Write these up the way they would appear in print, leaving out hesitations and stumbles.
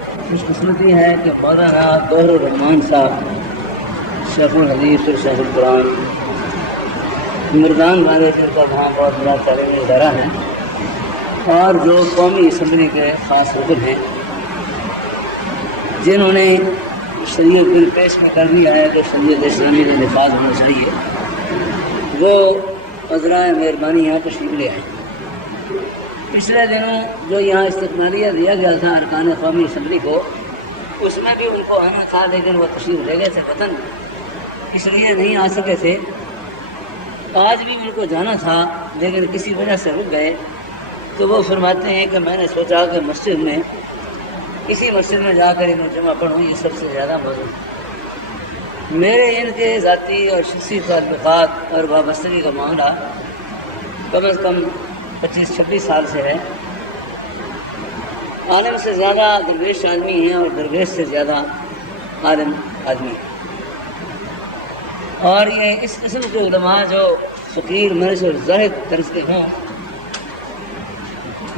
خوش قسمتی ہے کہ مولانا ظہر الرحمان صاحب شیخ الحدیث اور شیخ القرآن مردان والے جن کا وہاں بہت بڑا تعلیمی ادارہ ہے، اور جو قومی اسمبلی کے خاص رکن ہیں، جنہوں نے شریعت بل پیش میں کر دیا ہے کہ شریعت اسلامی کا نفاذ ہونا چاہیے، وہ عذرائے مہربانی یہاں تشریف لے آئے۔ پچھلے دنوں جو یہاں استقبالیہ دیا گیا تھا ارکان قومی اسمبلی کو، اس میں بھی ان کو آنا تھا، لیکن وہ تشریف لے گئے تھے وطن، اس لیے نہیں آ سکے تھے۔ آج بھی ان کو جانا تھا لیکن کسی وجہ سے رک گئے، تو وہ فرماتے ہیں کہ میں نے سوچا کہ مسجد میں کسی مسجد میں جا کر انہیں جمع پڑھوں، یہ سب سے زیادہ موضوع میرے ان کے ذاتی اور شخصی تعلقات اور وابستگی کا معاملہ کم از کم 25-26 سال سے ہے۔ عالم سے زیادہ درویش آدمی ہیں اور درویش سے زیادہ عالم آدمی ہیں، اور یہ اس قسم کے علماء جو فقیر مرض اور زاہد طرز کے ہوں،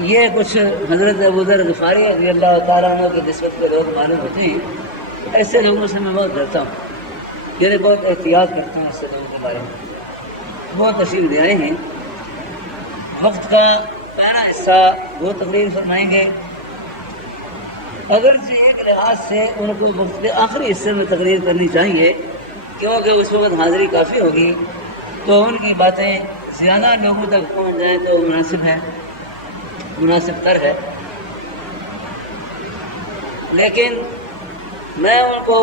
یہ کچھ حضرت ابوذر غفاری رضی اللہ تعالیٰ عنہ کی نسبت کے لوگ معلوم ہوتے ہیں۔ ایسے لوگوں سے میں بہت ڈرتا ہوں، یعنی بہت احتیاط کرتا ہوں ایسے لوگوں کے بارے میں۔ وہ تشریف لے آئے ہیں، وقت کا پہلا حصہ وہ تقریر فرمائیں گے، اگرچہ ایک لحاظ سے ان کو وقت کے آخری حصے میں تقریر کرنی چاہیے، کیونکہ اس وقت حاضری کافی ہوگی، تو ان کی باتیں زیادہ لوگوں تک پہنچ جائیں تو مناسب تر ہے۔ لیکن میں ان کو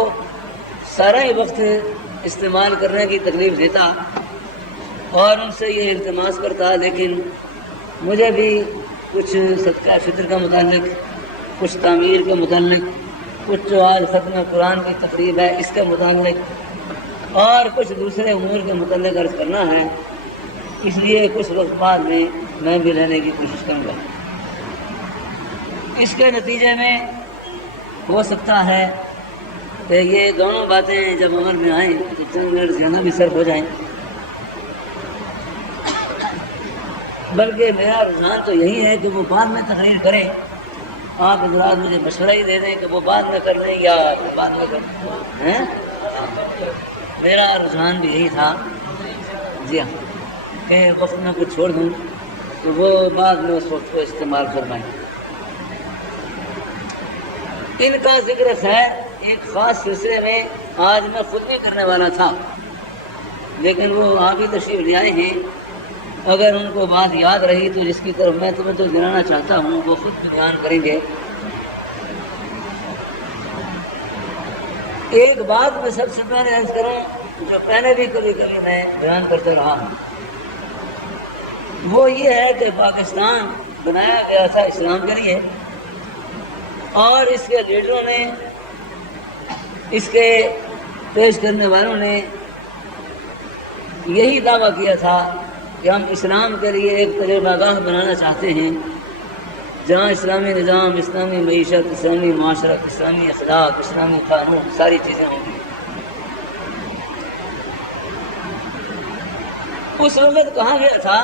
سارا ہی وقت استعمال کرنے کی تکلیف دیتا اور ان سے یہ التماس کرتا، لیکن مجھے بھی کچھ صدقہ فطر کا متعلق، کچھ تعمیر کے متعلق، کچھ جو آج ختم قرآن کی تقریب ہے اس کے متعلق، اور کچھ دوسرے امور کے متعلق عرض کرنا ہے، اس لیے کچھ وقت بعد میں بھی لینے کی کوشش کروں گا۔ اس کے نتیجے میں ہو سکتا ہے کہ یہ دونوں باتیں جب عمل میں آئیں تو 3 منٹ زیادہ بھی صرف ہو جائیں، بلکہ میرا رجحان تو یہی ہے کہ وہ بعد میں تقریر کریں۔ آپ حضرات مجھے مشورہ ہی دے دیں کہ وہ بعد میں کر لیں یا بعد میں کر لیں۔ میرا رجحان بھی یہی تھا، جی ہاں، کہ وقت میں کچھ چھوڑ دوں تو وہ بعد میں اس وقت کو استعمال فرمائیں۔ ان کا ذکر خیر ایک خاص سلسلے میں آج میں خود بھی کرنے والا تھا، لیکن وہ آپ ہی تشریف لے آئے ہیں۔ اگر ان کو بات یاد رہی تو جس کی طرف میں تمہیں تو دلانا چاہتا ہوں وہ خود بیان کریں گے۔ ایک بات میں سب سے پہلے عرض کروں جو پہلے بھی کبھی میں بیان کرتے رہا ہوں، وہ یہ ہے کہ پاکستان بنایا گیا تھا اسلام کے لیے، اور اس کے لیڈروں نے، اس کے پیش کرنے والوں نے یہی دعویٰ کیا تھا کہ ہم اسلام کے لیے ایک تجربہ گاہ بنانا چاہتے ہیں جہاں اسلامی نظام، اسلامی معیشت، اسلامی معاشرت، اسلامی اخلاق، اسلامی قانون، ساری چیزیں ہوں گی۔ اس وقت کہا گیا تھا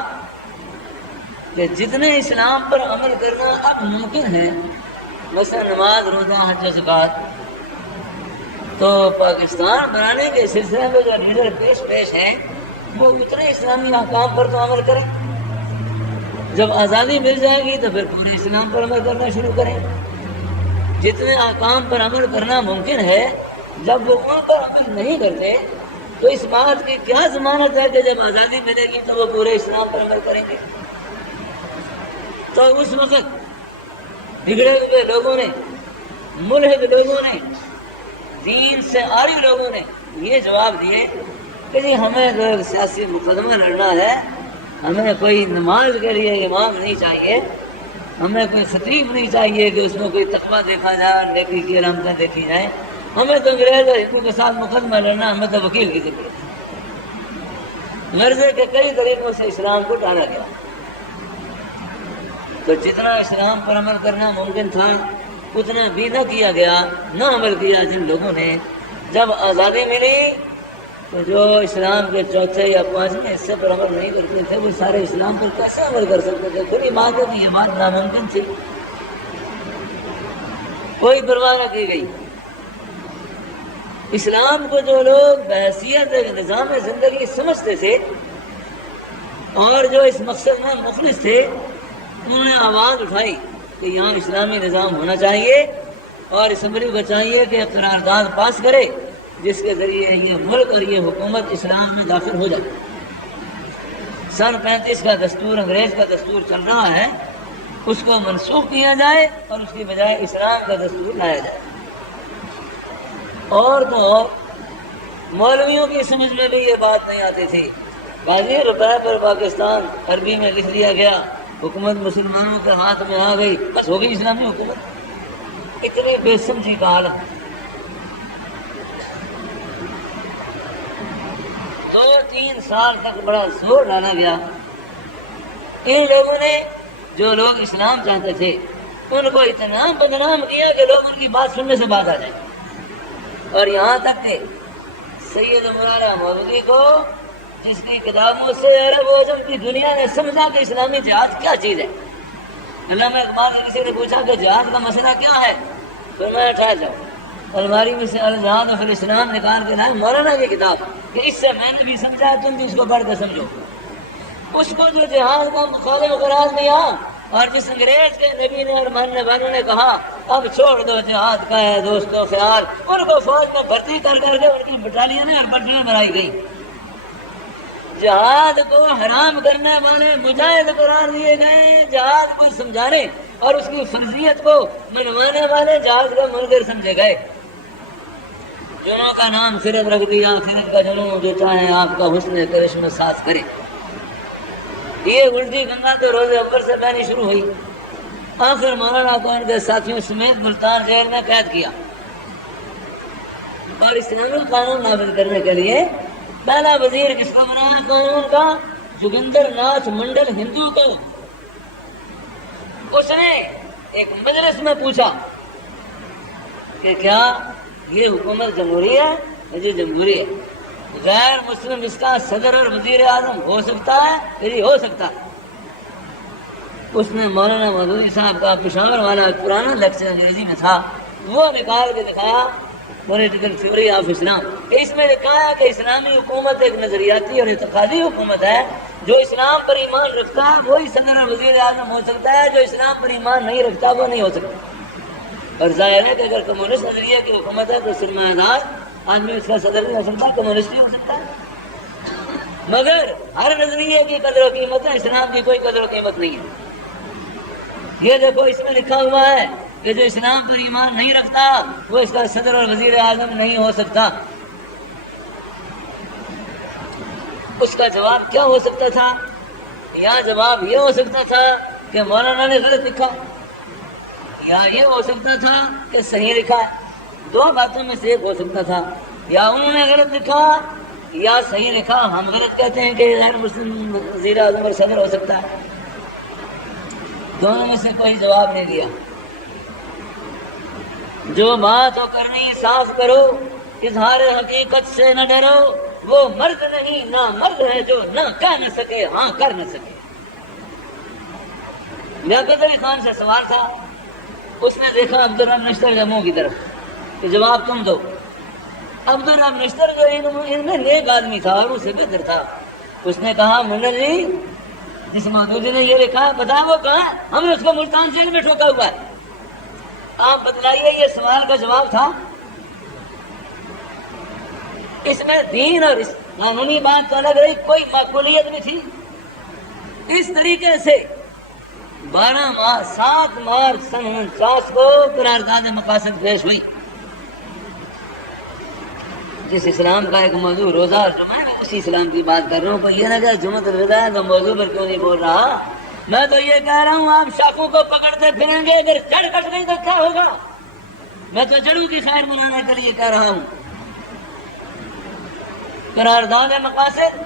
کہ جتنے اسلام پر عمل کرنا اب ممکن ہے، مثلا نماز، روزہ، حج و زکوٰۃ، تو پاکستان بنانے کے سلسلے میں جو لیڈر پیش ہیں وہ اتنے اسلامی احکام پر تو عمل کریں۔ جب آزادی مل جائے گی تو پھر پورے اسلام پر عمل کرنا شروع کریں۔ جتنے احکام پر عمل کرنا ممکن ہے، جب وہ ان پر عمل نہیں کرتے تو اس بات کی کیا ضمانت ہے کہ جب آزادی ملے گی تو وہ پورے اسلام پر عمل کریں گے؟ تو اس وقت بگڑے ہوئے لوگوں نے، ملحد لوگوں نے، دین سے عاری لوگوں نے یہ جواب دیے کہ جی ہمیں تو سیاسی مقدمہ لڑنا ہے، ہمیں کوئی نماز کے لیے امام نہیں چاہیے، ہمیں کوئی خطیب نہیں چاہیے کہ اس میں کوئی تقویٰ دیکھا جائے، نیکی کی علامتیں دیکھی جائیں، ہمیں تو انگریز اور ہندو کے ساتھ مقدمہ لڑنا، ہمیں تو وکیل کی ضرورت ہے۔ غرضے کے کئی طریقوں سے اسلام کو ٹالا گیا، تو جتنا اسلام پر عمل کرنا ممکن تھا اتنا بھی نہ کیا گیا، نہ عمل کیا جن لوگوں نے۔ جب آزادی ملی تو جو اسلام کے 4تھے یا 5ویں حصے پر عمل نہیں کرتے تھے وہ سارے اسلام پر کیسے عمل کر سکتے تھے؟ کھلی بات ہے کہ یہ بات ناممکن تھی۔ کوئی پرواہ نہ کی گئی۔ اسلام کو جو لوگ بحیثیت ایک نظام زندگی سمجھتے تھے اور جو اس مقصد میں مخلص تھے، انہوں نے آواز اٹھائی کہ یہاں اسلامی نظام ہونا چاہیے اور اسمبلی کو چاہیے کہ قرارداد پاس کرے جس کے ذریعے یہ ملک اور یہ حکومت اسلام میں داخل ہو جائے۔ سن 35 کا دستور، انگریز کا دستور چل رہا ہے، اس کو منسوخ کیا جائے اور اس کی بجائے اسلام کا دستور لایا جائے۔ اور تو مولویوں کی سمجھ میں بھی یہ بات نہیں آتی تھی۔ غازی روپے پر پاکستان عربی میں لکھ دیا گیا، حکومت مسلمانوں کے ہاتھ میں آ گئی، بس ہو گئی اسلامی حکومت۔ اتنی بے سمجھی کا عالم۔ 2-3 سال تک بڑا زور ڈالا گیا۔ ان لوگوں نے، جو لوگ اسلام چاہتے تھے، ان کو اتنا بدنام کیا کہ لوگ ان کی بات سننے سے باز آ جائیں، اور یہاں تک کہ سید مولانا مودودی کو، جس کی کتابوں سے عرب و عجم کی دنیا نے سمجھا کہ اسلامی جہاد کیا چیز ہے۔ علامہ اقبال سے کسی نے پوچھا کہ جہاد کا مسئلہ کیا ہے، تو میں اٹھا جاؤ الماری میں سے الجہاد فی الاسلام نکال کے لائے مولانا کی کتاب، کہ اس سے میں نے بھی سمجھا، تم بھی اس کو پڑھ کے سمجھو۔ اس کو جو جہاد کا مخالف قرار دیا، اور جس انگریز کے نبی نے اور ماننے والوں نے کہا اب چھوڑ دو جہاد کا ہے دوستوں خیال، ان کو فوج میں بھرتی کر کے ان کی بٹالینیں اور بٹیاں بنائی گئی۔ جہاد کو حرام کرنے والے مجاہد قرار دیے گئے، جہاد کو سمجھانے اور اس کی فرضیت کو منوانے والے جہاد کا منکر سمجھے گئے۔ جنوں کا نام صرف رکھ دیا، خرد کا جنوں جو چاہے آپ کا حسن کرشم ساز کرے۔ یہ الٹی گنگا تو روز اول سے بہنی شروع ہوئی۔ آخر مولانا کو ان کے ساتھیوں سمیت ملتان جیل میں قید کیا، اور اسلامی قانون نافذ کرنے کے لیے پہلا وزیر کس کو بنایا قانون کا؟ جوگندر ناتھ منڈل ہندو کو۔ اس نے ایک مجلس میں پوچھا کہ کیا یہ حکومت جمہوری ہے؟ یہ جمہوری ہے، غیر مسلم اس کا صدر اور وزیر اعظم ہو سکتا ہے؟ پھر ہو سکتا ہے۔ اس نے مولانا مودودی صاحب کا پشاور والا پرانا لیکچر انگریزی میں تھا، وہ نکال کے دکھایا، پولیٹیکل تھیوری آف اسلام۔ اس میں لکھا ہے کہ اسلامی حکومت ایک نظریاتی اور اعتقادی حکومت ہے، جو اسلام پر ایمان رکھتا ہے وہی صدر اور وزیر اعظم ہو سکتا ہے، جو اسلام پر ایمان نہیں رکھتا وہ نہیں ہو سکتا۔ اور ظاہر ہے کہ اگر کمیونسٹ نظریے کی حکومت ہے تو سرمایہ دار آدمی اس کا صدر نہیں ہو سکتا، کمیونسٹ ہی ہو سکتا ہے۔ مگر ہر نظریے کی قدر و قیمت ہے، اسلام کی کوئی قدر و قیمت نہیں ہے۔ یہ دیکھو اس میں لکھا ہوا ہے کہ جو اسلام پر ایمان نہیں رکھتا وہ اس کا صدر اور وزیر اعظم نہیں ہو سکتا۔ اس کا جواب کیا ہو سکتا تھا؟ یا جواب یہ ہو سکتا تھا کہ مولانا نے غلط لکھا، یا یہ ہو سکتا تھا کہ صحیح لکھا ہے۔ دو باتوں میں سے ایک ہو سکتا تھا، یا انہوں نے غلط لکھا یا صحیح لکھا۔ ہم غلط کہتے ہیں کہ غیر مسلم وزیر اعظم اور صدر ہو سکتا ہے، دونوں میں سے کوئی جواب نہیں دیا۔ جو بات ہو کرنی صاف کرو، اظہار حقیقت سے نہ ڈرو، وہ مرد نہیں نہ مرد ہے جو نہ کہہ نہ سکے ہاں کر نہ سکے۔ لیاقت علی خان سے سوال تھا، اس نے دیکھا عبدالرحمن نشتر کے منہ کی طرف کہ جواب تم دو۔ عبدالرحمن نشتر جو ان میں نیک آدمی تھا اور اسے بہتر تھا، اس نے کہا منڈل جی جس مودودی نے یہ لکھا ہے بتائیں وہ کہاں ہے؟ ہم نے اس کو ملتان جیل میں ٹھوکا ہوا ہے، آپ بتلائیے یہ سوال کا جواب تھا۔ اس میں دین اور اس قانونی بات تو الگ رہی، کوئی معقولیت بھی تھی۔ اس طریقے سے 7 مارچ سن 49 کو قرارداد مقاصد پیش ہوئی، جس اسلام کا ایک موضوع روزہ اور جمعہ ہے، اسی اسلام کی بات کر رہا ہوں۔ پر یہ نہ کہ جمعۃ الوداع ہے تو موضوع پر کیوں نہیں بول رہا، میں تو یہ کہہ رہا ہوں آپ شاخوں کو پکڑتے پھریں گے، اگر جڑ کٹ گئی تو کیا ہوگا؟ میں تو جڑوں کی خیر منانے کے لیے کہہ رہا ہوں۔ قرارداد مقاصد،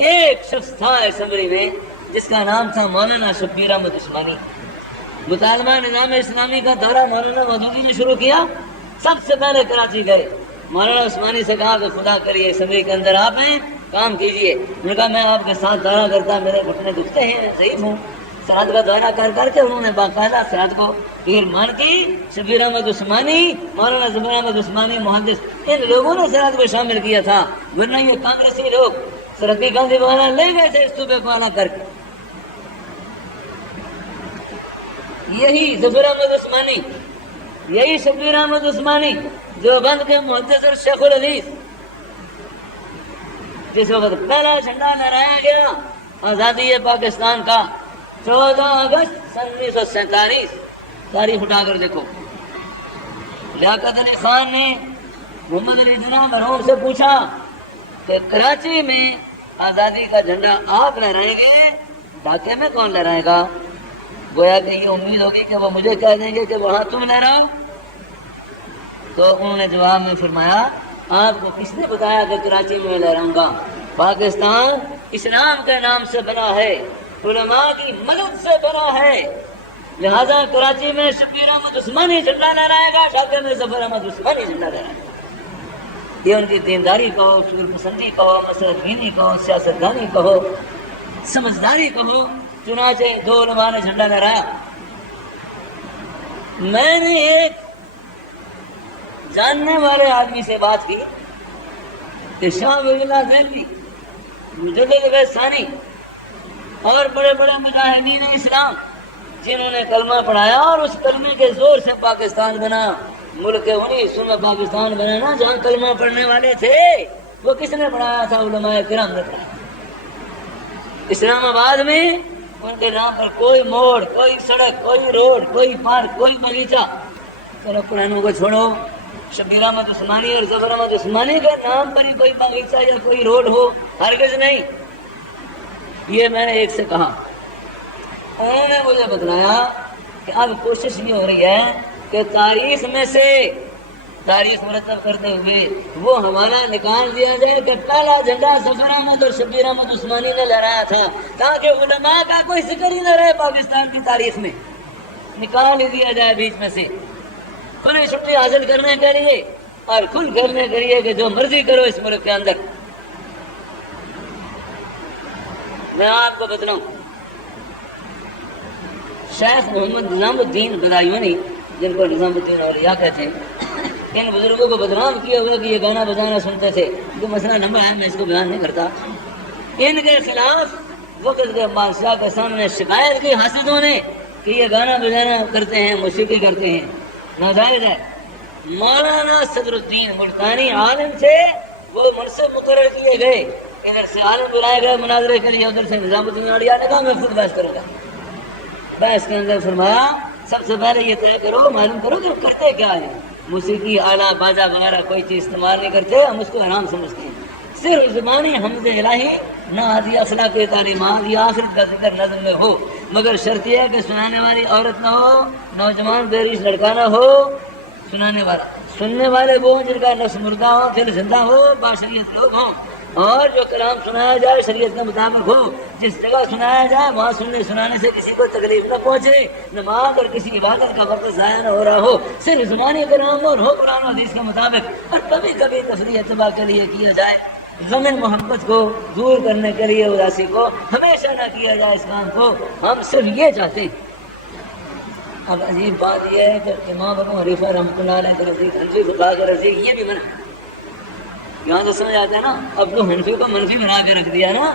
ایک شخص تھا اسمبلی میں جس کا نام تھا مولانا شبیر احمد عثمانی۔ مطالبہ نظام اسلامی کا دورہ مولانا مودودی نے شروع کیا، سب سے پہلے کراچی گئے، مولانا عثمانی سے کہا کہ خدا کریے اسمبلی کے اندر آپ ہیں، کام کیجئے۔ انہوں نے کہا میں آپ کے ساتھ دورہ کرتا، میرے گھٹنے دکھتے ہیں، ضعیف ہوں، سرحد کا دورہ کر کر کے انہوں نے باقاعدہ سرحد کو مان کی. شبیر احمد عثمانی، مولانا شبیر احمد عثمانی محدث، ان لوگوں نے سرحد کو شامل کیا تھا، ورنہ یہ کانگریسی لوگ سرحدی گاندھی وغیرہ لے گئے تھے اس صوبے کو آنا کر کے. یہی شبیر احمد عثمانی، یہی شبیر احمد عثمانی جو بند کے محدث اور شیخ الحدیث، جس وقت پہلا جھنڈا لہرایا گیا آزادی پاکستان کا 14 اگست 1947، تاریخ اٹھا کر دیکھو. لیاقت علی خان نے محمد علی جناح مرحوم سے پوچھا کہ کراچی میں آزادی کا جھنڈا آپ لہرائیں گے، ڈھاکے میں کون لہرائے گا؟ گویا کہ یہ امید ہوگی کہ وہ مجھے کہہ دیں گے کہ وہاں تم لہراؤ. تو انہوں نے جواب میں فرمایا آپ کو کس نے بتایا کہ کراچی میں لہراؤں گا؟ پاکستان اسلام کے نام سے بنا ہے، علماء کی مدد سے بنا ہے، لہذا کراچی میں شبیر احمد عثمانی جھنڈا لہرائے گا، ڈھاکے میں ظفر احمد عثمانی جھنڈا لہرائے گا. یہ ان کی دینداری کہو، شعور پسندی کہو، مسلک بینی کہو، سیاست دانی کہو، سمجھداری کہو، چنانچہ دو علماء نے جھنڈا لہرایا. میں نے ایک جاننے والے آدمی سے بات کی کہ شاہ ولی اللہ دہلوی، مجدد ثانی اور بڑے بڑے مجاہدین اسلام جنہوں نے کلمہ پڑھایا اور اس کلمے کے زور سے پاکستان بنا، ملک انہی حصوں میں پاکستان بنا نا جہاں کلمہ پڑھنے والے تھے، وہ کس نے پڑھایا تھا؟ علماء کرام نے پڑھایا. اسلام آباد میں ان کے نام پر کوئی موڑ، کوئی سڑک، کوئی روڈ، کوئی پارک، کوئی باغیچہ. چلو قرآنوں کو چھوڑو، شبیر احمد عثمانی اور ظفر احمد عثمانی کے نام پر ہی کوئی باغیچہ یا کوئی روڈ ہو؟ ہرگز نہیں. یہ میں نے ایک سے کہا، انہوں نے مجھے بتلایا کہ اب کوشش یہ ہو رہی ہے کہ تاریخ میں سے تاریخ مرتب کرتے ہوئے وہ حوالہ نکال دیا جائے کہ پہلا جھنڈا ظفر احمد اور شبیر احمد عثمانی نے لہرایا تھا، تاکہ علماء کا کوئی ذکر ہی نہ رہے پاکستان کی تاریخ میں. نکال ہی دیا جائے بیچ میں سے، کھلی چھٹی حاصل کرنے کے لیے اور کھل کرنے کے لیے کہ جو مرضی کرو اس ملک کے اندر. میں آپ کو بتلاؤں، شیخ محمد نظام الدین بدایونی، جن کو نظام الدین اولیاء کہتے ہیں، ان بزرگوں کو بدنام کیا ہوا کہ یہ گانا بجانا سنتے تھے. جو مسئلہ لمبا ہے میں اس کو بیان نہیں کرتا. ان کے خلاف وقت کے بادشاہ کے سامنے شکایت کی حاسدوں نے کہ یہ گانا بجانا کرتے ہیں، موسیقی کرتے ہیں، ناجائز ہے. مولانا صدر الدین ملتانی عالم سے وہ منصب مقرر کیے گئے، ادھر سے عالم بلائے گئے مناظرے کے لیے، ادھر سے نظام الدین اولیاء نے کہا میں خود بحث کروں گا. بحث کے اندر فرمایا سب سے پہلے یہ طے کرو، معلوم کرو کہ کرتے کیا ہے. موسیقی، آلہ باجا وغیرہ کوئی چیز استعمال نہیں کرتے، ہم اس کو حرام سمجھتے ہیں. صرف زبانی حمد الہی، نہ آدھی اخلاق کے تعلیمات یا آخرت کا ذکر نظم میں ہو، مگر شرط یہ ہے کہ سنانے والی عورت نہ ہو، نوجوان بےریش لڑکا نہ ہو، سنانے والا، سننے والے وہ جن کا نفس مردہ ہو، دل زندہ ہو، باشریت لوگ ہوں، اور جو کلام سنایا جائے شریعت کے مطابق ہو. جس جگہ سنایا جائے وہاں سننے سنانے سے کسی کو تکلیف نہ پہنچے، نماز اور کسی عبادت کا وقت ضائع نہ ہو رہا ہو، صرف زبانی کلام اور ہو قرآن و حدیث کے مطابق، اور کبھی کبھی تفریح اتباع کے لیے کیا جائے. غم محبت کو دور کرنے کے لیے اداسی کو ہمیشہ نہ کیا جائے اس کام کو. ہم صرف یہ چاہتے ہیں. اب عجیب بات یہ ہے کہ امام ابو حنیفہ رحمۃ اللہ علیہ کے نزدیک، حنفی فقہا کے نزدیک یہ بھی منع ہے. یہاں تو سمجھ آتا ہے نا، اب تو حنفی کو منفی بنا کے رکھ دیا نا.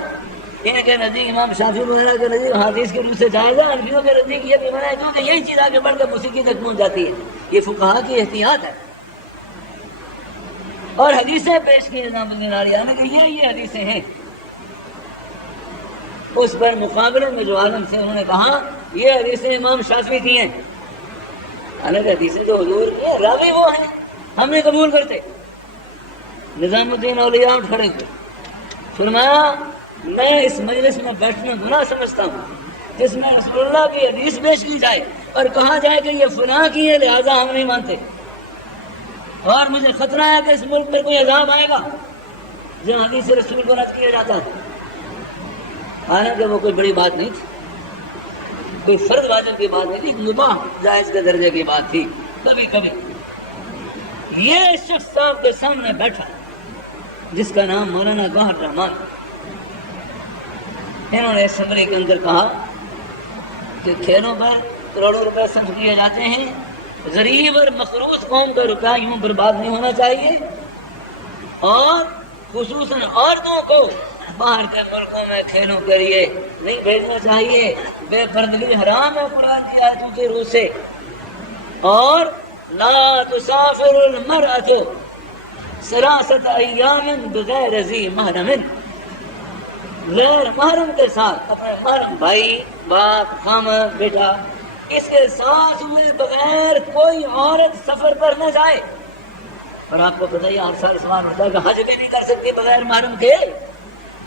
ان کے نزدیک، امام شافعی وغیرہ کے نزدیک حدیث کے روح سے جائز ہے، حنفیوں کے نزدیک یہ بھی منع ہے، کیونکہ یہی چیز آگے بڑھ کے موسیقی تک پہنچ جاتی ہے. یہ فقہا کی احتیاط ہے. اور حدیثیں پیش کی نظام الدین اولیاء نے کہ یہ حدیثیں ہیں. اس پر مقابلے میں جو عالم تھے انہوں نے کہا یہ حدیثیں امام شافعی کی ہیں. حالانکہ حدیثیں جو حضور کی ہیں، راوی وہ ہیں، ہم نہیں قبول کرتے. نظام الدین اولیاء اٹھ کھڑے ہوئے، فرمایا میں اس مجلس میں بیٹھنا گناہ سمجھتا ہوں جس میں رسول اللہ کی حدیث پیش کی جائے اور کہا جائے کہ یہ فلاں کی ہے لہذا ہم نہیں مانتے، اور مجھے خطرہ ہے کہ اس ملک پر کوئی عذاب آئے گا جہاں حدیث رسول کو رد کیا جاتا ہے. حالانکہ وہ کوئی بڑی بات نہیں تھی، کوئی فرض واجب کی بات نہیں تھی، مباح جائز کے درجے کی بات تھی. کبھی کبھی یہ شخص صاحب کے سامنے بیٹھا جس کا نام مولانا گوہر رحمان، انہوں نے اسمبلی کے اندر کہا کہ کھیلوں پر کروڑوں روپے صرف کیے جاتے ہیں، غریب اور مقروض قوم کا روپیہ یوں برباد نہیں ہونا چاہیے، اور خصوصاً عورتوں کو باہر کے ملکوں میں کھیلوں کے لیے نہیں بھیجنا چاہیے، بے پردگی حرام ہے قرآن کی آیتوں کے روح سے۔ اور لا تسافر المرأة ثلاثة ایام بغیر ذی محرم، غیر محرم کے ساتھ، اپنے محرم بھائی، باپ، خامد، بیٹا، اس کے ساتھ ہوئے بغیر کوئی عورت سفر پر نہ جائے۔ اور آپ کو پتہ ہی ہر سال سوال ہوتا ہے کہ حج بھی نہیں کر سکتی بغیر محرم کے،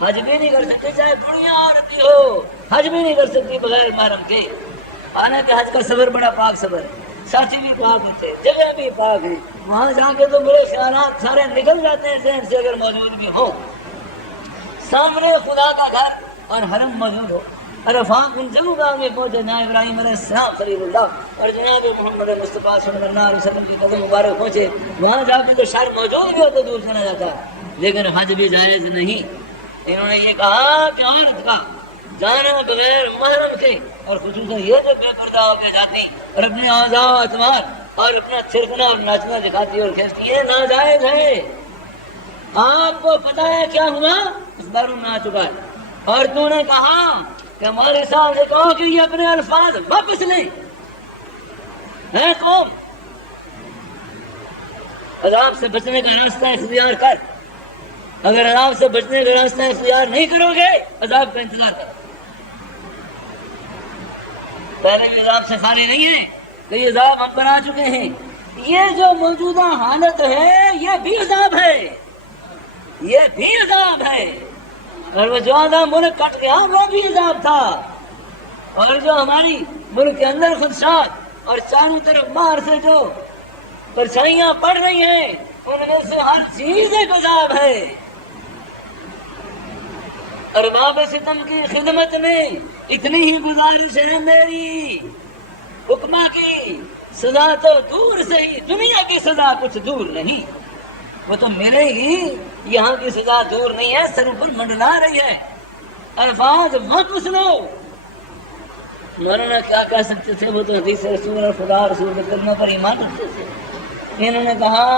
حج بھی نہیں کر سکتی، چاہے بڑھیا عورت ہی ہو، حج بھی نہیں کر سکتی بغیر محرم کے۔ حالانکہ حج کا سفر بڑا پاک سفر ہے، ساتھی بھی پاک ہوتے ہیں، جگہ بھی پاک ہے، وہاں جا کے تو بڑے خیالات سارے نکل جاتے ہیں ذہن سے اگر موجود بھی ہو۔ سامنے خدا کا گھر اور حرم موجود ہو، عرفات ان جگہوں میں پہنچے جہاں ابراہیم علیہ السلام خلیل اللہ اور جناب محمد مصطفیٰ صلی اللہ علیہ وسلم کی قدم مبارک پہنچے، وہاں جا کے تو شر موجود بھی ہو تو دور سے نہ جاتا، لیکن حج بھی جائز نہیں۔ انہوں نے یہ کہا کہ عورت کا جانا بغیر محرم کے، اور خصوصاً یہ جو بے پردہ ہو کے جاتی اور اپنے اعضاء و اعتماد اور اپنا چھڑکنا اور ناچنا دکھاتی اور کھیلتی ہے، ناجائز ہے۔ آپ کو پتا ہے کیا ہوا؟ اس بار میں آ چکا ہے، اور تو نے کہا کہ ہمارے ساتھ کہو کہ یہ اپنے الفاظ واپس لیں، ہے قوم، عذاب سے بچنے کا راستہ اختیار کر، اگر عذاب سے بچنے کا راستہ اختیار نہیں کرو گے عذاب کا انتظار کرو۔ پہلے بھی عذاب سے خالی نہیں ہے کہ یہ عذاب ہم پر آ چکے ہیں، یہ جو موجودہ حالت ہے یہ بھی عذاب ہے، یہ بھی عذاب ہے، اور وہ جو آدھا ملک کٹ گیا وہ بھی عذاب تھا، اور جو ہماری ملک کے اندر خدشات اور چاروں طرف باہر سے جو پرچھائیاں پڑ رہی ہیں ان میں سے ہر چیز ایک عذاب ہے۔ ارباب ستم کی خدمت میں اتنی ہی گزارش ہے میری، حکمہ کی سزا تو دور سے ہی، دنیا کی سزا کچھ دور نہیں، وہ تو ملے ہی، یہاں کی سزا دور نہیں ہے، سر پر منڈلا رہی ہے۔ الفاظ واپس لو۔ مولانا کیا کہہ سکتے تھے، وہ تو حدیث رسول اور خدا رسول کے کلموں پر ایمان رکھتے تھے۔ انہوں نے کہا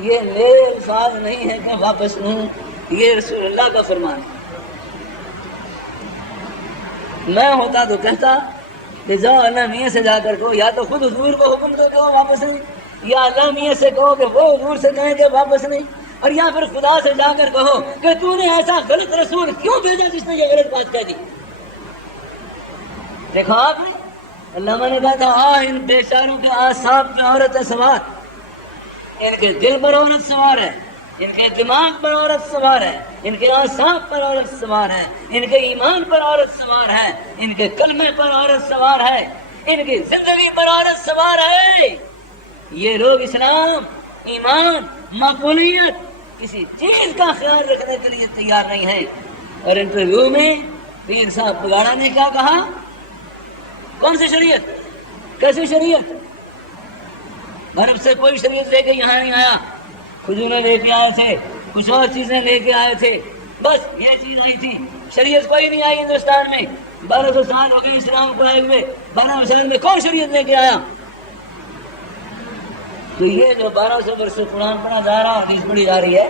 یہ میرے الفاظ نہیں ہے کہ واپس لوں، یہ رسول اللہ کا فرمان ہے۔ میں ہوتا تو کہتا کہ جاؤ اللہ میاں سے جا کر کہو، یا تو خود حضور کو حکم دو کہ وہ واپس نہیں، یا اللہ میاں سے کہو کہ وہ حضور سے کہیں کہ واپس نہیں، اور یا پھر خدا سے جا کر کہو کہ تو نے ایسا غلط رسول کیوں بھیجا جس نے یہ غلط بات کہہ دی۔ دیکھا آپ نے علامہ نے کہا تھا ان بیچاروں کے اعصاب پہ عورت سوار، ان کے دل پر عورت سوار ہے، ان کے دماغ پر عورت سوار ہے، ان کے اعصاب پر عورت سوار ہے، ان کے ایمان پر عورت سوار ہے، ان کے کلمے پر عورت سوار ہے، ان کی زندگی پر عورت سوار ہے۔ یہ لوگ اسلام، ایمان، معقولیت، کسی چیز کا خیال رکھنے کے لیے تیار نہیں ہے۔ اور انٹرویو میں پیر صاحب پگاڑا نے کیا کہا؟ کون سی شریعت، کیسی شریعت؟ عرب سے کوئی شریعت لے کے یہاں نہیں آیا، کھجوریں لے کے آئے تھے، کچھ اور چیزیں لے کے آئے تھے، بس یہ چیز آئی تھی، شریعت کوئی نہیں آئی ہندوستان میں۔ 1200 سال ہو گئے اسلام کو آئے ہوئے، 12 سال میں کون شریعت لے کے آیا؟ تو یہ جو 1200 برس سے قرآن پڑھا جا رہا، حدیث پڑھی جا رہی ہے،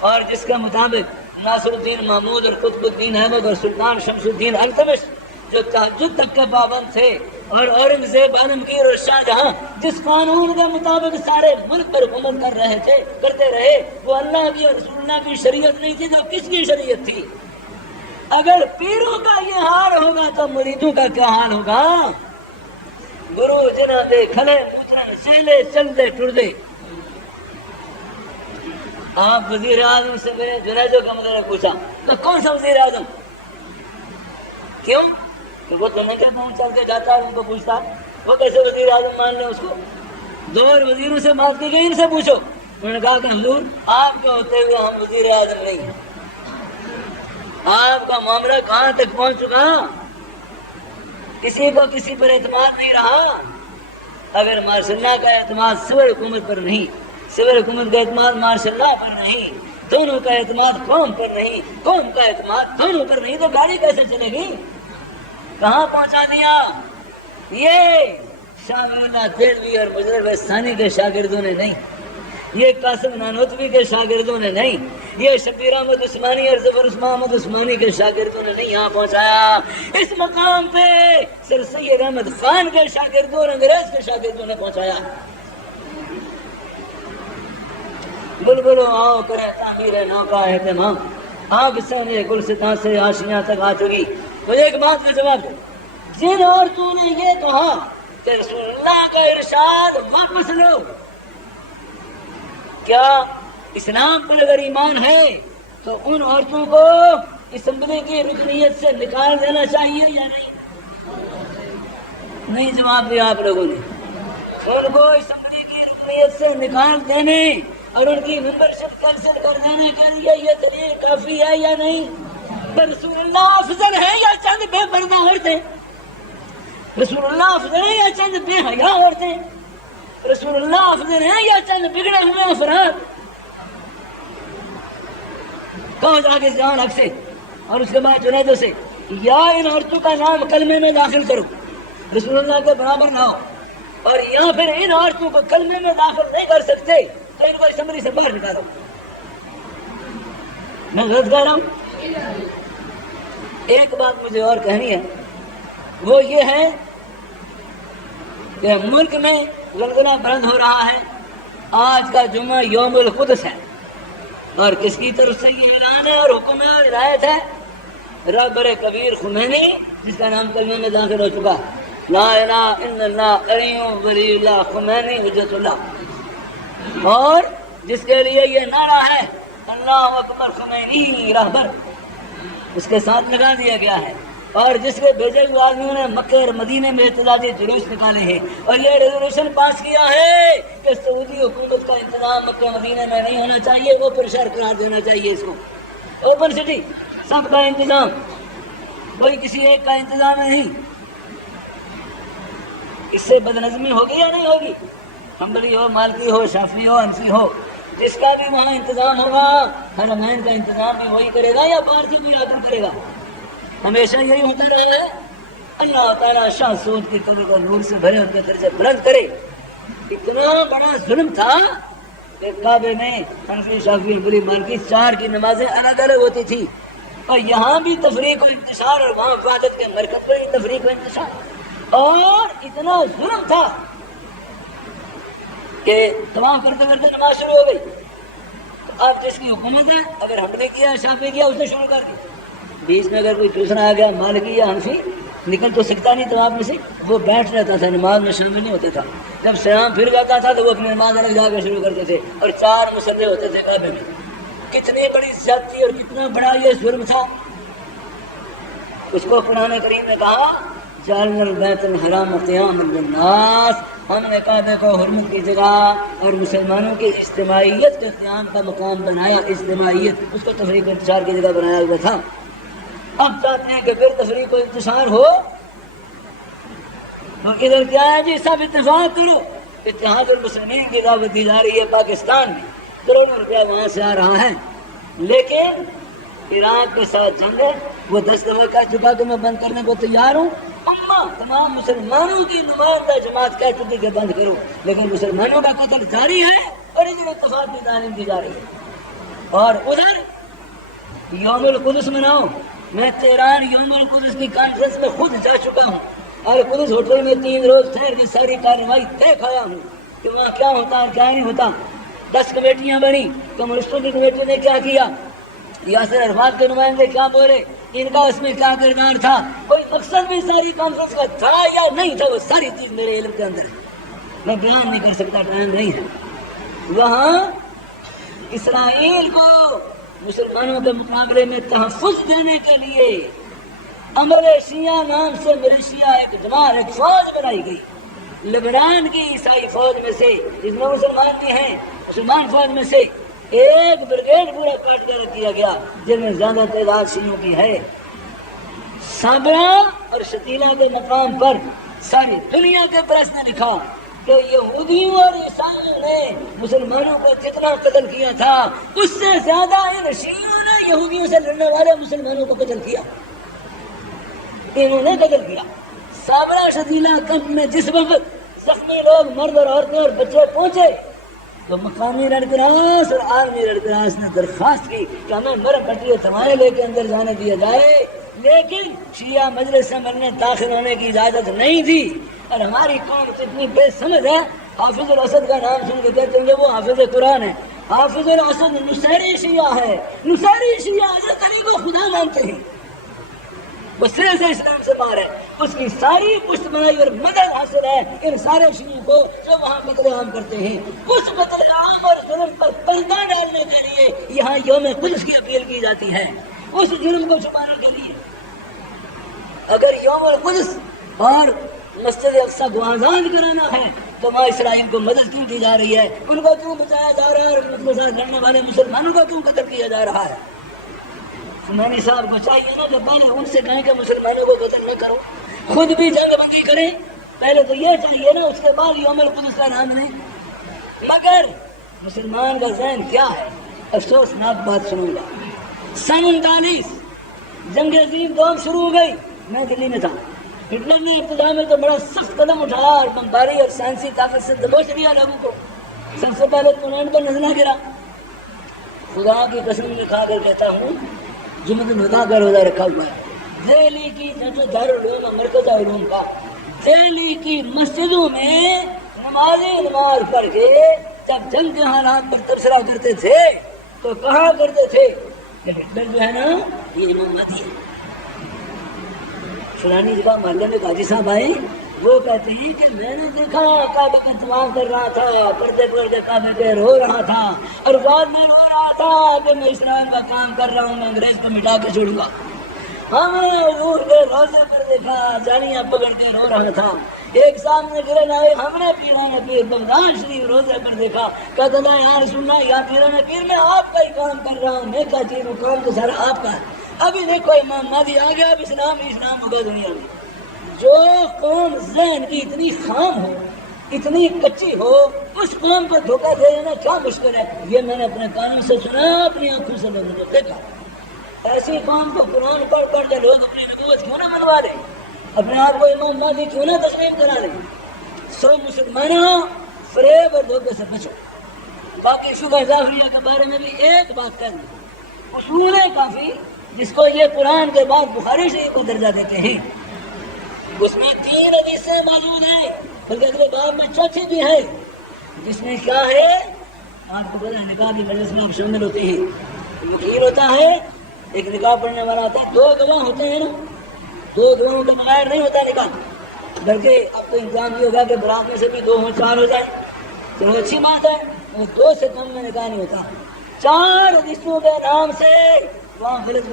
اور جس کے مطابق ناصر الدین محمود اور قطب الدین احمد اور سلطان شمس الدین التمش جو تہجد تک کے پابند تھے، اور اورنگزیب عالمگیر اور شاہ جہاں جس قانون کے مطابق سارے ملک پر حکومت کرتے رہے، وہ اللہ کی اور رسول اللہ کی شریعت نہیں تھی، تو کس کی شریعت تھی؟ اگر پیروں کا یہ حال ہوگا تو مریدوں کا کیا حال ہوگا؟ گرو جنا دے کھلے مترن سیلے چل دے ٹر دے۔ آپ وزیر اعظم سے میرے جنیدوں کا مطلب پوچھا تو کون سا وزیر اعظم؟ کیوں؟ کہ وہ تو نہیں کہتا ہوں چل کے جاتا ہے، ان کو پوچھتا وہ کیسے وزیر اعظم مان لیں اس کو؟ 2 اور وزیروں سے بات کی گئی، ان سے پوچھو۔ انہوں نے کہا کہ حضور آپ کے ہوتے ہوئے ہم وزیر اعظم نہیں ہیں، آپ کا معاملہ کہاں تک پہنچ چکا؟ کسی کو کسی پر اعتماد نہیں رہا۔ اگر ماشاء اللہ کا اعتماد سول حکومت پر نہیں، سول حکومت کا اعتماد ماشاء اللہ پر نہیں، دونوں کا اعتماد قوم پر نہیں، قوم کا اعتماد دونوں پر نہیں، تو گاڑی کیسے چلے گی؟ کہاں پہنچا دیا؟ یہ شاہ ولی اللہ دہلوی اور مظفر ثانی کے شاگردوں نے نہیں، یہ قاسم نانوتوی کے شاگردوں نے نہیں، یہ شبیر احمد عثمانی اور ظفر احمد عثمانی کے شاگردوں نے نہیں یہاں پہنچایا۔ اس مقام پہ سر سید احمد خان کے شاگردوں اور انگریز کے شاگردوں نے پہنچایا۔ بلبلو آؤ کرے تعمیر نو کا اہتمام، آگ سے گلستان سے آشیاں تک آ چکی۔ مجھے ایک بات کا جواب دو، جن عورتوں نے یہ کہا کہ رسول اللہ کا ارشاد واپس لو، کیا اسلام پر اگر ایمان ہے تو ان عورتوں کو اسمبلی کی رکنیت سے نکال دینا چاہیے یا نہیں؟ نہیں جواب دیا آپ لوگوں نے۔ ان کو اسمبلی کی رکنیت سے نکال دینے اور ان کی ممبرشپ کینسل کر دینے کے لیے یہ دلیل کافی ہے یا نہیں؟ رسول اللہ افضل ہے یا چند بے پردہ عورتیں؟ رسول اللہ افضل ہے یا چند بے حیا عورتیں؟ رسول اللہ افضل ہے یا چند بگڑے ہوئے افراد؟ کہو جا کے جان حق سے اور اس کے بعد جنیدوں سے، یا ان عورتوں کا نام کلمے میں داخل کرو، رسول اللہ کے برابر نہ ہو، اور یا پھر ان عورتوں کو کلمے میں داخل نہیں کر سکتے تو ان کو اسمبلی سے باہر نکالو۔ میں غلط کہہ رہا ہوں؟ ایک بات مجھے اور کہنی ہے، وہ یہ ہے کہ ملک میں زلزلہ بلند ہو رہا ہے۔ آج کا جمعہ یوم القدس ہے، اور کس کی طرف سے یہ اعلان ہے اور حکم ہے اور ہدایت ہے؟ رہبر کبیر خمینی، جس کا نام کلمے میں داخل ہو چکا، لا الہ الا اللہ علی ولی اللہ خمینی حجت اللہ، اور جس کے لیے یہ نعرہ ہے اللہ اکبر خمینی رہبر، اس کے ساتھ لگا دیا گیا ہے، اور جس کے بھیجے ہوئے آدمیوں نے مکہ اور مدینے میں احتجاجی جلوس نکالے ہیں اور یہ ریزولوشن پاس کیا ہے کہ سعودی حکومت کا انتظام مکہ مدینے میں نہیں ہونا چاہیے، اوپن شہر قرار دینا چاہیے اس کو، اوپن سٹی، سب کا انتظام، کوئی کسی ایک کا انتظام نہیں۔ اس سے بدنظمی ہوگی یا نہیں ہوگی؟ حنبلی ہو، مالکی ہو، شافعی ہو، حنفی ہو، جس کا بھی وہاں انتظام ہوگا حرمین کا انتظام بھی وہی کرے گا یا باہر سے کوئی آدمی کرے گا؟ ہمیشہ یہی ہوتا رہا ہے۔ اللہ تعالیٰ شاہ سود کی قبر کو نور سے بھرے ان کے درجے بلند کرے۔ اتنا بڑا ظلم تھا کہ کعبے میں حنفی، شافعی، حنبلی، مالکی چار کی نمازیں الگ الگ ہوتی تھی، اور یہاں بھی تفریق و انتشار اور وہاں عبادت کے مرکز پر تفریق و انتشار، اور اتنا ظلم تھا کہ تمام کرتے کرتے نماز شروع ہو گئی۔ تو اب جس کی حکومت ہے، اگر حنبلی کیا، شافعی کیا، اس نے شروع کر دی، بیچ میں اگر کوئی دوسرا آ گیا مالکی یا حنفی، نکل تو سکتا نہیں تمام میں سے، وہ بیٹھ رہتا تھا، نماز میں شامل نہیں ہوتا تھا۔ جب سلام پھر جاتا تھا تو وہ اپنی نماز الگ جا کے شروع کرتے تھے، اور چار مصلے ہوتے تھے کعبے میں۔ کتنی بڑی زیادتی اور کتنا بڑا یہ ظلم تھا، اس کو قرآن کریم نے کہا جعلنا البیت الحرام قیاما للناس، ہم نے کعبے کو حرمت کی جگہ اور مسلمانوں کی اجتماعیت کے قیام کا مقام بنایا، اجتماعیت، اس کو تفریق و انتشار کی جگہ بنایا ہوا تھا۔ اب چاہتے ہیں کہ پھر تفریق و انتشار ہو، تو ادھر کیا ہے جی، سب اتفاق کرو۔ اتحاد المسلمین کی دعوت دی جا رہی ہے پاکستان میں، کروڑوں روپیہ وہاں سے آ رہا ہے، لیکن عراق کے ساتھ جنگ ہے، وہ 10 دفعہ کہہ چکا کہ میں بند کرنے کو تیار ہوں۔ تمام مسلمانوں کی نمائندہ جماعت کہہ چکی کہ بند کرو، لیکن مسلمانوں کا قتل جاری ہے اور ادھر اتفاق کی تعلیم دی جا رہی ہے۔ اور ادھر یوم القدس مناؤ، میں تہران یوم القدس کی کانفرنس میں خود جا چکا ہوں، اور قدس ہوٹل میں 3 روز ٹھہر کے ساری کارروائی طے کھایا ہوں کہ وہاں کیا ہوتا اور کیا نہیں ہوتا۔ 10 کمیٹیاں بنی، کمیونسٹوں کی کمیٹی نے کیا کیا، یاسر عرفات کے نمائندے کیا بولے، ان کا اس میں کیا کردار تھا، کوئی مقصد بھی ساری کانفرنس کا تھا یا نہیں تھا، وہ ساری چیز میرے علم کے اندر ہے، میں بیان نہیں کر سکتا، ٹائم نہیں ہے۔ وہاں اسرائیل کو مسلمانوں کے مقابلے میں تحفظ دینے کے لیے امر شیعہ نام سے ملیشیا ایک جماعت، ایک فوج بنائی گئی، لبنان کی عیسائی فوج میں سے، جس میں مسلمان بھی ہیں، مسلمان فوج میں سے ایک بریگیڈ پورا کاٹ کر رکھ دیا گیا، جن میں زیادہ تعداد شیعوں کی ہے۔ صابرہ اور شتیلہ کے مقام پر ساری دنیا کے پریس نے لکھا کہ یہودیوں اور عیسائیوں نے مسلمانوں کو جتنا قتل کیا تھا، اس سے زیادہ ان شیعوں نے یہودیوں سے لڑنے والے مسلمانوں کو قتل کیا، انہوں نے قتل کیا۔ صابرہ شدیلہ کیمپ میں جس وقت زخمی لوگ مرد اور عورتیں اور بچے پہنچے تو مقامی ریڈ کراس اور عالمی ریڈ کراس نے درخواست کی کہ ہمیں مرم پٹی تمہارے لے کے اندر جانے دیا جائے، لیکن شیعہ مجلس عمل نے داخل ہونے کی اجازت نہیں دی۔ اور ہماری قوم اتنی بے سمجھ ہے، حافظ الاسد کا نام سن کے کہتے ہیں وہ حافظ قرآن ہے۔ حافظ الاسد نصیری شیعہ ہے، نصیری شیعہ حضرت علی کو خدا مانتے ہیں، وہ سرے سے اسلام سے باہر ہے، اس کی ساری پشت بنائی اور مدد حاصل ہے ان سارے شیعوں کو جو وہاں قتل عام کرتے ہیں۔ اس قتل عام اور ظلم پر پردہ ڈالنے کے لیے یہاں یوم قدس کی اپیل کی جاتی ہے، اس جرم کو چھپانے کے لیے۔ اگر یوم القدس اور مسجد اقصی کو آزاد کرانا ہے تو وہاں اسرائیل کو مدد کیوں دی جا رہی ہے؟ ان کو کیوں بچایا جا رہا ہے اور ان کے ساتھ لڑنے والے مسلمانوں کو کیوں قتل کیا جا رہا ہے؟ عثمانی صاحب کو چاہیے نا کہ پہلے ان سے کہیں کہ مسلمانوں کو قتل نہ کرو، خود بھی جنگ بندی کریں، پہلے تو یہ چاہیے نا، اس کے بعد یوم القدس کا نام لیں۔ مگر مسلمان کا ذہن کیا ہے؟ افسوسناک بات سنوں گا۔ سن 39 جنگ عظیم دوم شروع ہو گئی، میں دلی میں تھا۔ ہٹلر نے ابتدا میں تو بڑا سخت قدم اٹھایا اور بمباری اور سائنسی طاقت سے دبوچ دیا لوگوں کو۔ سب سے پہلے پولینڈ پر نزلہ گرا۔ خدا کی قسم میں کھا کر کہتا ہوں، جمعۃ الوداع کا روزہ رکھا ہوا ہے دہلی کی جو دارالعلوم مرکز علوم کا، دہلی کی مسجدوں میں نمازی نماز پڑھ کے جب جنگ کے حالات پر تبصرہ کرتے تھے تو کہا کرتے تھے کہ ہٹلر جو ہے نا یہ امام مہدی ہے۔ فلانی جگہ محلے میں قاضی صاحب آئے، وہ کہتے ہیں کہ میں نے دیکھا کعبے کا طواف کر رہا تھا، پردے پردے کعبے پہ رو رہا تھا، اور بعد میں رو رہا تھا کہ میں اسرائیل کا کام کر رہا ہوں، میں انگریز کو مٹا کے چھوڑوں گا۔ ہم نے روح کے روزے پر دیکھا، جالیاں پکڑ کے رو رہا تھا۔ ایک سامنے گرن آئے، ہم نے پیران پیر بغداد شریف روزے پر دیکھا، کہتا تھا یا رسول اللہ یا پیران پیر میں آپ کا ہی کام کر رہا ہوں، میں کیا چیز ہوں، کام تو سارا آپ کا ہے۔ ابھی دیکھو امام مہدی آ گیا، اب اسلام ہی اسلام ہو گیا دنیا میں۔ جو قوم ذہن کی اتنی خام ہو، اتنی کچی ہو، اس قوم کو دھوکہ دے دینا کیا مشکل ہے؟ یہ میں نے اپنے کانوں سے سنا، اپنی آنکھوں سے لوگوں نے دیکھا۔ ایسی قوم کو قرآن پڑھ پڑھ کے لوگ اپنی نبوت کیوں نہ منوا لیں، اپنے آپ کو امام مہدی کیوں نہ تسلیم کرا لیں؟ سو مسلمانوں فریب اور دھوکے سے بچو۔ باقی شبہ ظاہریہ کے بارے میں بھی ایک بات کہہ دوں، اصول کافی جس کو یہ قرآن کے بعد بخاری شریف کو درجہ دیتے ہیں، اس میں 3 حدیثیں موجود ہیں، بلکہ اگلے باب میں چوتھی بھی ہے، جس میں کیا ہے؟ آپ کو پتہ ہے نکاح کی مجلس میں آپ شامل ہوتے ہیں، وکیل ہوتا ہے، ایک نکاح پڑھنے والا ہوتا ہے، 2 گواہ ہوتے ہیں نا، 2 گواہوں کے بغیر نہیں ہوتا نکاح، بلکہ اب تو انتظام یہ ہوگا کہ برات میں سے بھی 2 ہو 4 ہو جائے تو اچھی بات ہے، 2 سے کم میں نکاح نہیں ہوتا۔ 4 حدیثوں کے نام سے وہاں غلط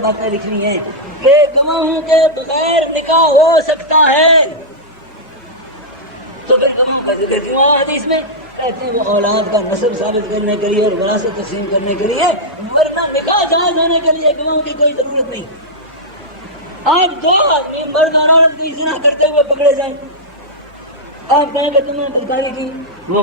باتیں لکھنی ہیں کہ گواہوں کے بغیر نکاح ہو سکتا ہے، تو پھر گواہوں کا ذکر کیوں آیا حدیث میں؟ کہتے ہیں وہ اولاد کا نسب ثابت کرنے کے لیے اور وراثت تقسیم کرنے کے لیے، ورنہ نکاح جائز ہونے کے لیے گواہوں کی کوئی ضرورت نہیں۔ آج 2 آدمی مرد اور عورت کی زنا کرتے ہوئے پکڑے جائیں، آپ کہیں کہ تم نے بدکاری کی، وہ